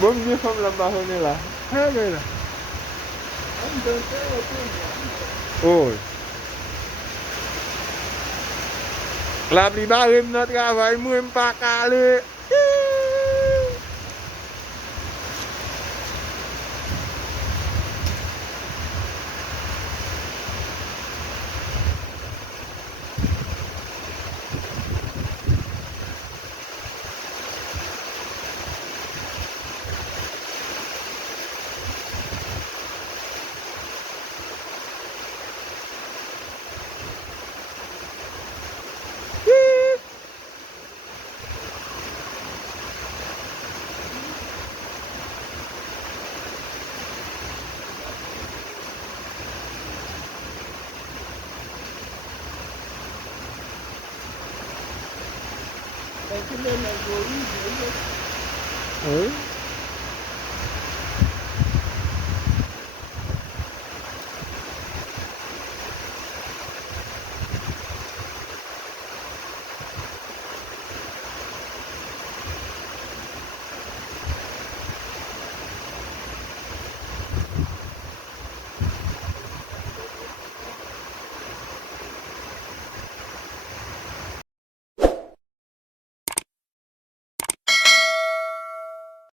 Bom dia không làm bà hơn này là hết rồi là Anh đơn tế là tôi nhỏ. ôi làm đi ba em nó ra vậy mua em pa ca lên Cái lên là rồi, ừ